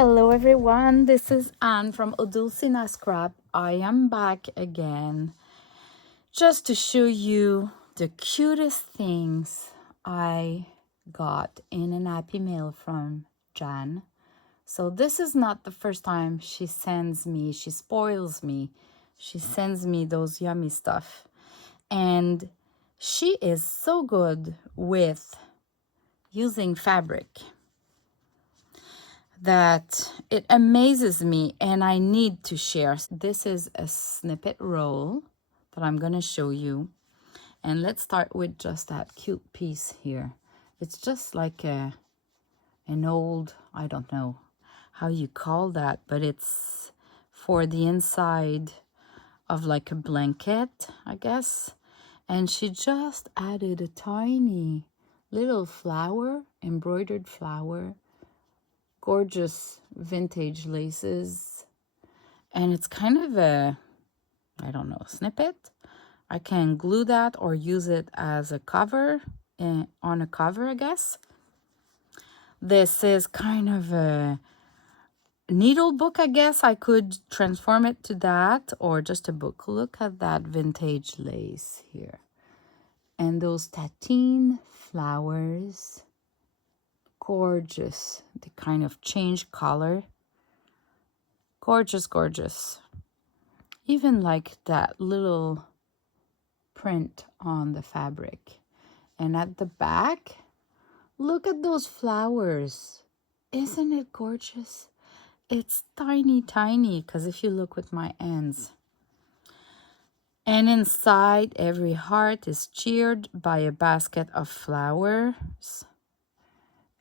Hello everyone, this is Anne from Odulcina Scrap. I am back again just to show you the cutest things I got in an Happy Mail from Jan. So this is not the first time she spoils me, she sends me those yummy stuff. And she is so good with using fabric that it amazes me and I need to share. This is a snippet roll that I'm going to show you. And let's start with just that cute piece here. It's just like an old, I don't know how you call that, but it's for the inside of like a blanket, I guess. And she just added a tiny little flower, embroidered flower, gorgeous vintage laces, and it's kind of a, I don't know, snippet. I can glue that or use it as a cover, on a cover, I guess. This is kind of a needle book, I guess. I could transform it to that or just a book. Look at that vintage lace here. And those tatine flowers. Gorgeous. They kind of change color. Gorgeous, gorgeous. Even like that little print on the fabric. And at the back, look at those flowers. Isn't it gorgeous? It's tiny, tiny, because if you look with my hands. And inside, every heart is cheered by a basket of flowers.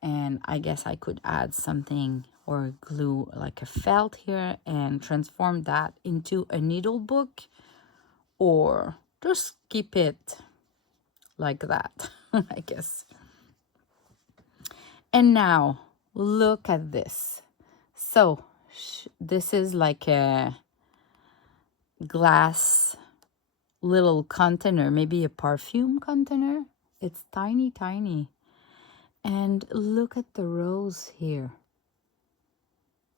And I guess I could add something or glue like a felt here and transform that into a needle book, or just keep it like that, I guess. And now look at this. So this is like a glass little container, maybe a perfume container. It's tiny, tiny. And look at the rose here.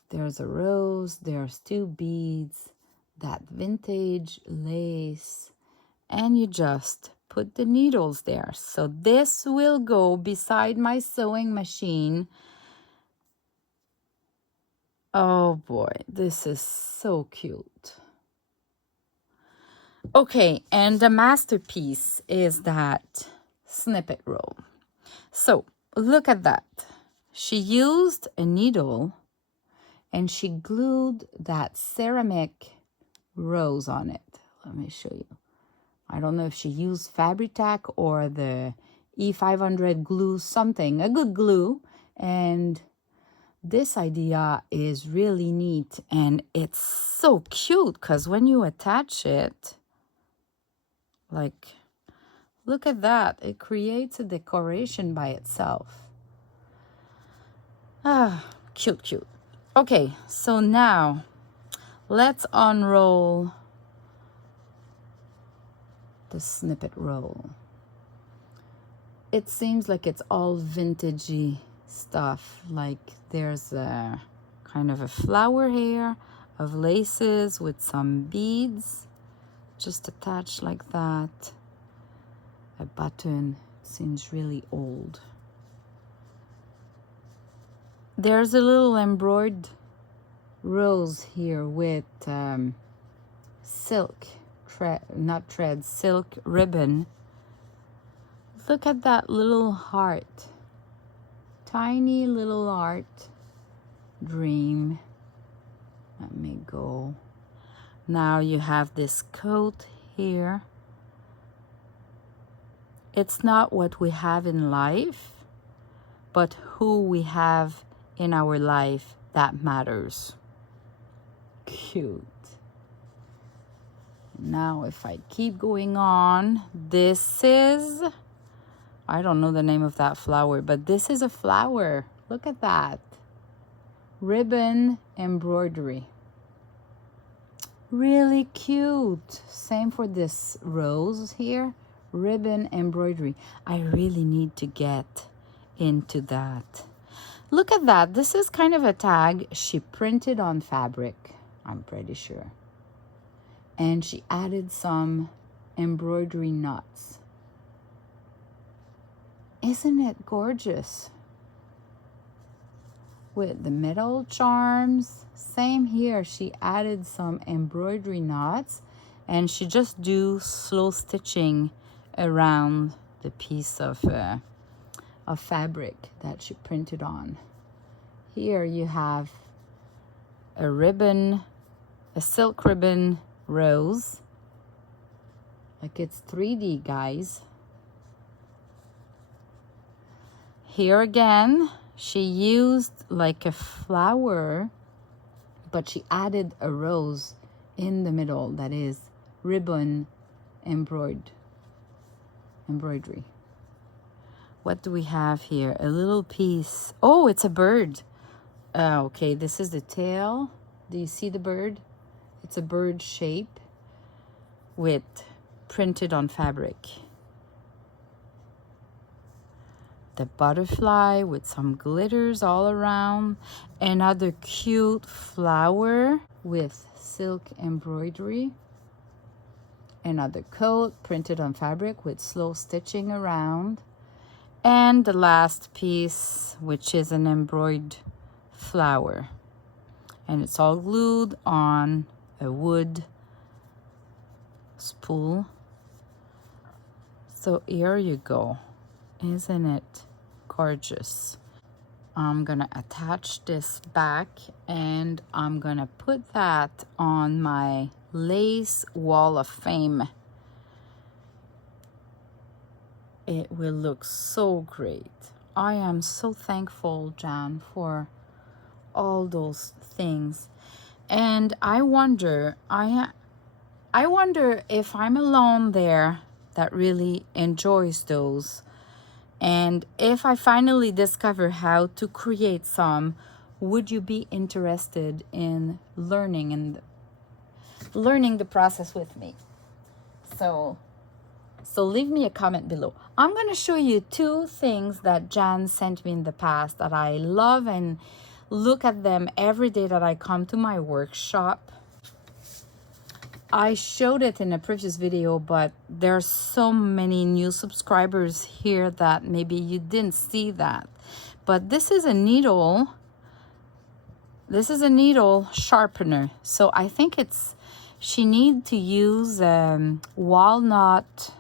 There's a rose, there's two beads, that vintage lace, and you just put the needles there. So this will go beside my sewing machine. Oh boy, this is so cute. Okay, and the masterpiece is that snippet roll. So look at that. She used a needle and she glued that ceramic rose on it. Let me show you. I don't know if she used Fabri-Tac or the E500 glue, something, a good glue. And this idea is really neat and it's so cute because when you attach it, like, look at that. It creates a decoration by itself. Ah, cute, cute. Okay, so now let's unroll the snippet roll. It seems like it's all vintagey stuff. Like there's a kind of a flower here of laces with some beads just attached like that. A button. Seems really old. There's a little embroidered rose here with silk, silk ribbon. Look at that little heart. Tiny little heart. Dream. Let me go. Now you have this coat here. It's not what we have in life, but who we have in our life that matters. Cute. Now if I keep going on, this is, I don't know the name of that flower, but this is a flower. Look at that. Ribbon embroidery. Really cute. Same for this rose here. Ribbon embroidery. I really need to get into that. Look at that. This is kind of a tag she printed on fabric, I'm pretty sure. And she added some embroidery knots. Isn't it gorgeous? With the metal charms, same here. She added some embroidery knots, and she just do slow stitching around the piece of fabric that she printed on. Here you have a ribbon, a silk ribbon rose. Like it's 3D, guys. Here again, she used like a flower, but she added a rose in the middle that is ribbon embroidery. What do we have here? A little piece. Oh, it's a bird. Okay, this is the tail. Do you see the bird? It's a bird shape with printed on fabric. The butterfly with some glitters all around. Another cute flower with silk embroidery. Another coat printed on fabric with slow stitching around. And the last piece, which is an embroidered flower. And it's all glued on a wood spool. So here you go. Isn't it gorgeous? I'm gonna attach this back and I'm gonna put that on my lace wall of fame. It will look so great. I am so thankful, Jan, for all those things. And I wonder if I'm alone there that really enjoys those. And if I finally discover how to create some, would you be interested in learning the process with me? So leave me a comment below. I'm going to show you 2 things that Jan sent me in the past that I love and look at them every day that I come to my workshop. I showed it in a previous video, but there's so many new subscribers here that maybe you didn't see that. But this is a needle. This is a needle sharpener. So I think she need to use walnut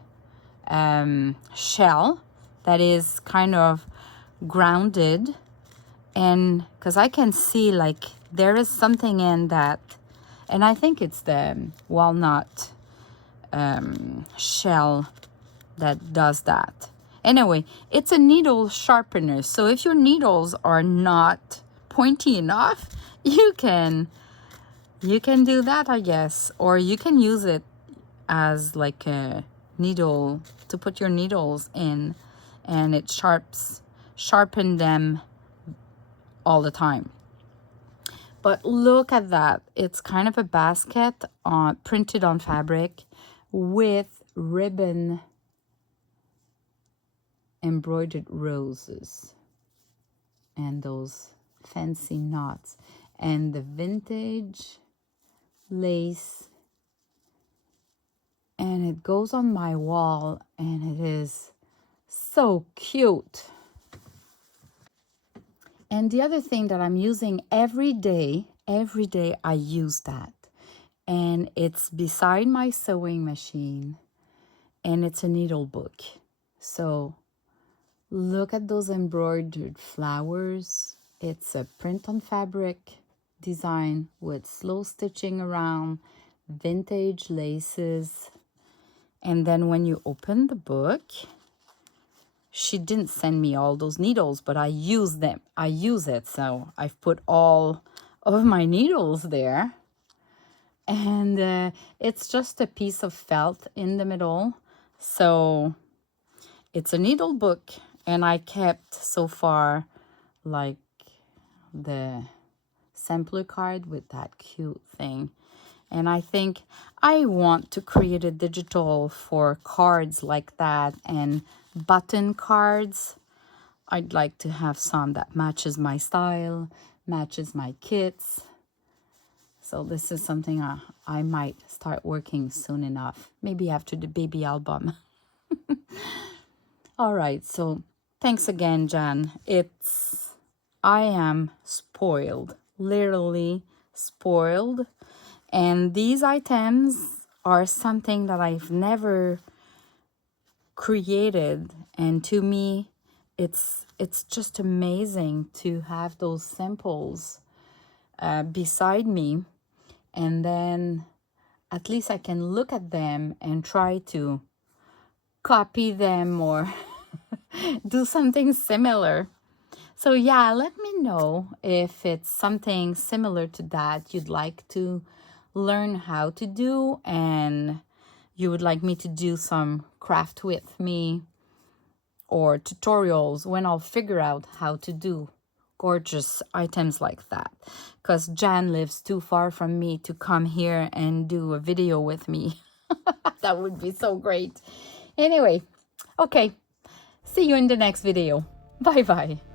shell that is kind of grounded, and because I can see like there is something in that, and I think it's the walnut shell that does that. Anyway, it's a needle sharpener, so if your needles are not pointy enough, you can do that, I guess, or you can use it as like a needle to put your needles in, and it sharpen them all the time. But look at that. It's kind of a basket printed on fabric with ribbon embroidered roses and those fancy knots and the vintage lace. And it goes on my wall, and it is so cute. And the other thing that I'm using every day I use that. And it's beside my sewing machine, and it's a needle book. So look at those embroidered flowers. It's a print on fabric design with slow stitching around, vintage laces. And then when you open the book, she didn't send me all those needles, but I use them. I use it. So I've put all of my needles there. And it's just a piece of felt in the middle. So it's a needle book. And I kept so far like the sampler card with that cute thing. And I think I want to create a digital for cards like that and button cards. I'd like to have some that matches my style, matches my kits. So this is something I might start working soon enough, maybe after the baby album. All right, so thanks again, Jan. I am spoiled, literally spoiled. And these items are something that I've never created. And to me, it's just amazing to have those samples beside me. And then at least I can look at them and try to copy them or do something similar. So yeah, let me know if it's something similar to that you'd like to learn how to do, and you would like me to do some craft with me or tutorials when I'll figure out how to do gorgeous items like that, because Jan lives too far from me to come here and do a video with me. That would be so great. Anyway, okay, see you in the next video. Bye bye.